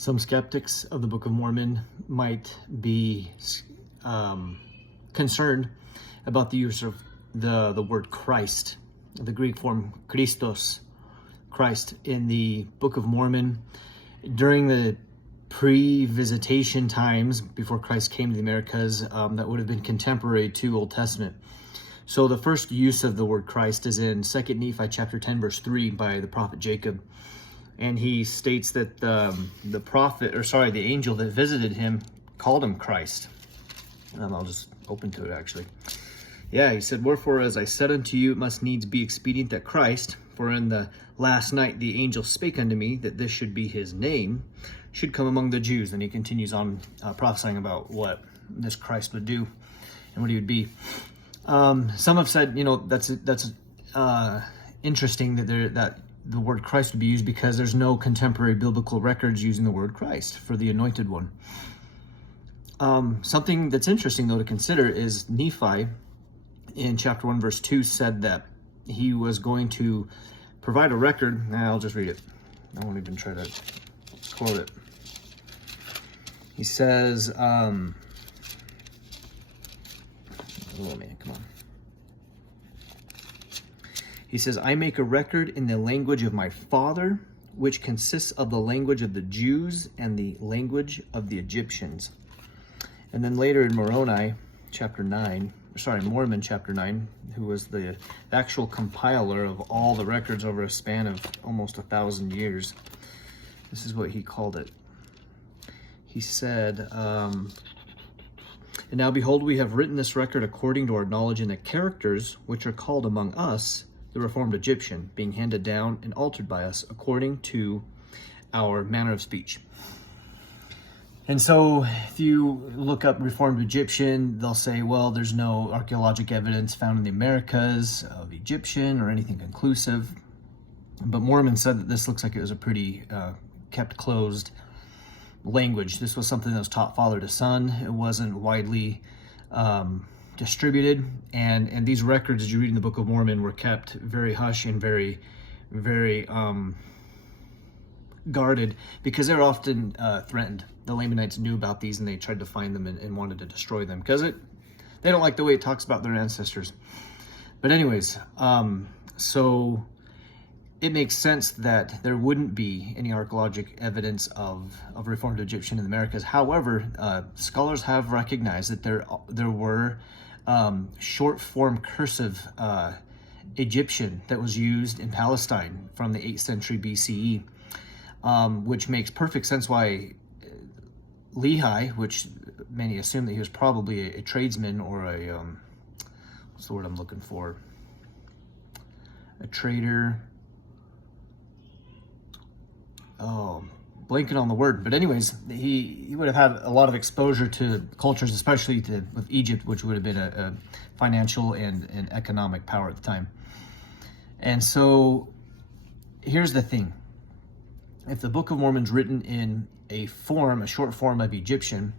Some skeptics of the Book of Mormon might be concerned about the use of the word Christ, the Greek form Christos, Christ, in the Book of Mormon. During the pre-visitation times, before Christ came to the Americas, that would have been contemporary to Old Testament. So the first use of the word Christ is in 2 Nephi chapter 10, verse 3 by the prophet Jacob. And he states that the angel that visited him called him Christ. I'll just open to it actually. Yeah, he said, "Wherefore, as I said unto you, it must needs be expedient that Christ, for in the last night the angel spake unto me that this should be his name, should come among the Jews." And he continues on prophesying about what this Christ would do and what he would be. Some have said, that's interesting that the word Christ would be used because there's no contemporary biblical records using the word Christ for the anointed one. Something that's interesting, though, to consider is Nephi in chapter 1, verse 2 said that he was going to provide a record. I'll just read it. I won't even try to quote it. He says, oh man, come on. He says, "I make a record in the language of my father, which consists of the language of the Jews and the language of the Egyptians." And then later in Mormon chapter 9, who was the actual compiler of all the records over a span of almost 1,000 years, this is what he called it. He said, "And now behold, we have written this record according to our knowledge in the characters which are called among us the Reformed Egyptian, being handed down and altered by us according to our manner of speech." And so if you look up Reformed Egyptian, they'll say, well, there's no archaeologic evidence found in the Americas of Egyptian or anything conclusive. But Mormon said that this looks like it was a pretty kept closed language. This was something that was taught father to son. It wasn't widely distributed, and these records, as you read in the Book of Mormon, were kept very hush and very, very guarded, because they're often threatened. The Lamanites knew about these, and they tried to find them and wanted to destroy them because they don't like the way it talks about their ancestors. But anyways, so it makes sense that there wouldn't be any archaeologic evidence of Reformed Egyptian in the Americas. However, scholars have recognized that there were short form cursive Egyptian that was used in Palestine from the 8th century BCE, which makes perfect sense why Lehi, which many assume that he was probably a tradesman or a, what's the word I'm looking for? A trader. Oh, blanking on the word. But anyways, he would have had a lot of exposure to cultures, especially with Egypt, which would have been a financial and economic power at the time. And so here's the thing. If the Book of Mormon is written in a short form of Egyptian,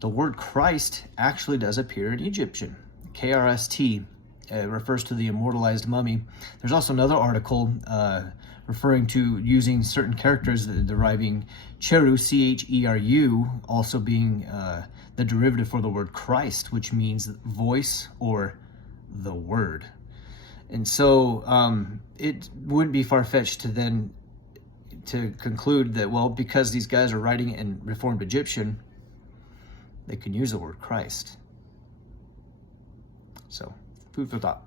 the word Christ actually does appear in Egyptian. KRST refers to the immortalized mummy. There's also another article referring to using certain characters, deriving Cheru, Cheru, also being the derivative for the word Christ, which means voice or the word. And so it wouldn't be far-fetched to conclude that, well, because these guys are writing in Reformed Egyptian, they can use the word Christ. So, food for thought.